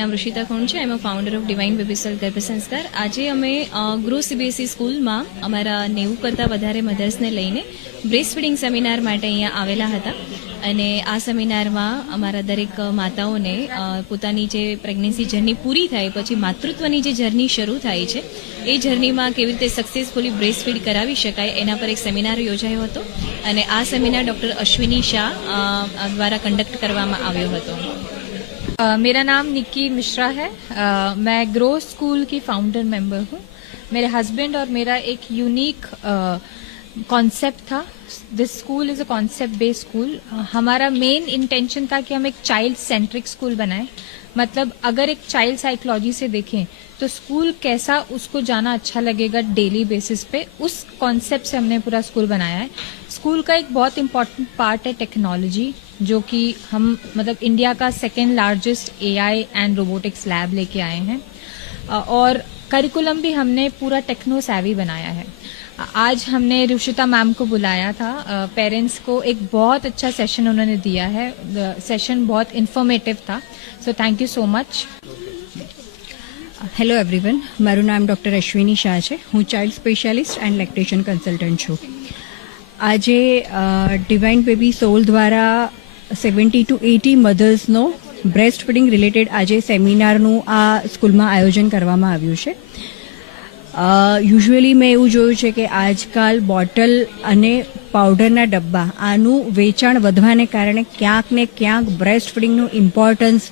નામ ઋષિતા કોણ છે. એમ ફાઉન્ડર ઓફ ડિવાઇન બેબીસલ ગર્ભ સંસ્કાર. આજે અમે ગ્રો સીબીએસઈ સ્કૂલમાં અમારા 90 કરતાં વધારે મધર્સને લઈને બ્રેસ્ટ ફીડિંગ સેમિનાર માટે અહીંયા આવેલા હતા. અને આ સેમિનારમાં અમારા દરેક માતાઓને પોતાની જે પ્રેગ્નન્સી જર્ની પૂરી થાય પછી માતૃત્વની જે જર્ની શરૂ થાય છે એ જર્નીમાં કેવી રીતે સક્સેસફુલી બ્રેસ્ટ ફીડ કરાવી શકાય એના પર એક સેમિનાર યોજાયો હતો. અને આ સેમિનાર ડૉક્ટર અશ્વિની શાહ દ્વારા કંડક્ટ કરવામાં આવ્યો હતો. मेरा नाम निक्की मिश्रा है. मैं ग्रो स्कूल की फाउंडर मेंबर हूँ. मेरे हस्बैंड और मेरा एक यूनिक कॉन्सेप्ट था. This school is a concept based school. हमारा मेन इंटेंशन था कि हम एक चाइल्ड सेंट्रिक स्कूल बनाएं. मतलब अगर एक चाइल्ड साइकोलॉजी से देखें तो स्कूल कैसा उसको जाना अच्छा लगेगा डेली बेसिस पे, उस कॉन्सेप्ट से हमने पूरा स्कूल बनाया है. स्कूल का एक बहुत इम्पॉर्टेंट पार्ट है टेक्नोलॉजी, जो कि हम मतलब इंडिया का second largest AI and robotics lab लेके आए हैं. और करिकुलम भी हमने पूरा टेक्नो सैवी बनाया है. आज हमने ऋषिता मैम को बुलाया था. पेरेंट्स को एक बहुत अच्छा सेशन उन्होंने दिया है. सेशन बहुत इन्फॉर्मेटिव था. So thank you so much. Hello everyone, મારું નામ ડૉક્ટર અશ્વિની શાહ છે. હું child specialist and lactation consultant છું. આજે ડિવાઇન બેબી સોલ દ્વારા 70 to 80 મધર્સનો બ્રેસ્ટ ફીડિંગ રિલેટેડ આજે સેમિનારનું આ સ્કૂલમાં આયોજન કરવામાં આવ્યું છે. યુઝ્યુઅલી મેં એવું જોયું છે કે આજકાલ બોટલ અને પાવડરના ડબ્બા આનું વેચાણ વધવાને કારણે ક્યાંક ને ક્યાંક બ્રેસ્ટ ફીડિંગનું ઇમ્પોર્ટન્સ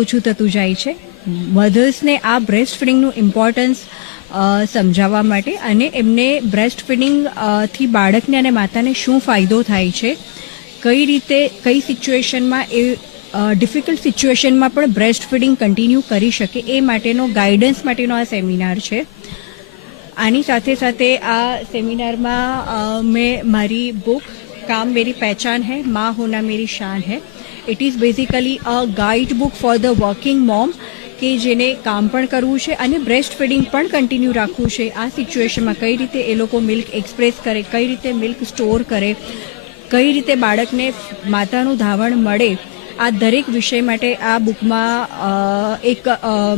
ઓછું થતું જાય છે. મધર્સને આ બ્રેસ્ટ ફીડિંગનું ઇમ્પોર્ટન્સ સમજાવવા માટે અને એમને બ્રેસ્ટ ફીડિંગ થી બાળકને અને માતાને શું ફાયદો થાય છે, કઈ રીતે કઈ સિચ્યુએશનમાં એ ડિફિકલ્ટ સિચ્યુએશનમાં પણ બ્રેસ્ટ ફીડિંગ કન્ટિન્યુ કરી શકે એ માટેનો ગાઈડન્સ માટેનો આ સેમિનાર છે. આની સાથે સાથે આ સેમિનારમાં મેં મારી બુક કામ મેરી પહેચાન હૈ માँ होना मेरी शान है. It is basically a guide book for the working mom કે જેને કામ પણ કરવું છે અને બ્રેસ્ટ ફીડિંગ પણ કન્ટિન્યુ રાખવું છે. આ સિચ્યુએશનમાં કઈ રીતે એ લોકો મિલ્ક એક્સપ્રેસ કરે, કઈ રીતે મિલ્ક સ્ટોર કરે, કઈ રીતે બાળકને માતાનું ધાવણ મળે, આ દરેક વિષય માટે આ બુકમાં એક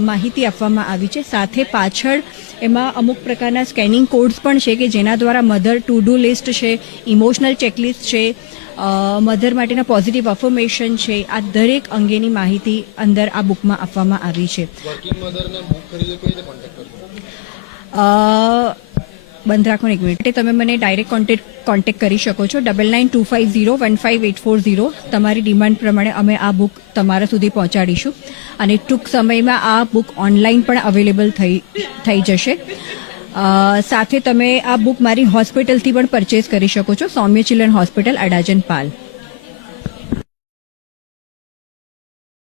માહિતી આપવામાં આવી છે. સાથે પાછળ એમાં અમુક પ્રકારના સ્કેનિંગ કોડ્સ પણ છે કે જેના દ્વારા મધર ટુ ડુ લિસ્ટ છે, ઇમોશનલ ચેકલિસ્ટ છે, મધર માટેના પોઝિટિવ અફર્મેશન છે, આ દરેક અંગેની માહિતી અંદર આ બુકમાં આપવામાં આવી છે. બંધ રાખો એક મિનિટ. તમે મને ડાયરેક્ટ કોન્ટેક્ટ કરી શકો છો 9925015840. તમારી ડિમાન્ડ પ્રમાણે અમે આ બુક તમારા સુધી પહોંચાડીશું અને ટૂંક સમયમાં આ બુક ઓનલાઈન પણ અવેલેબલ થઈ જશે. સાથે તમે આ બુક મારી હોસ્પિટલથી પણ પરચેઝ કરી શકો છો, સૌમ્ય ચિલ્ડ્રન હોસ્પિટલ, અડાજન પાલ.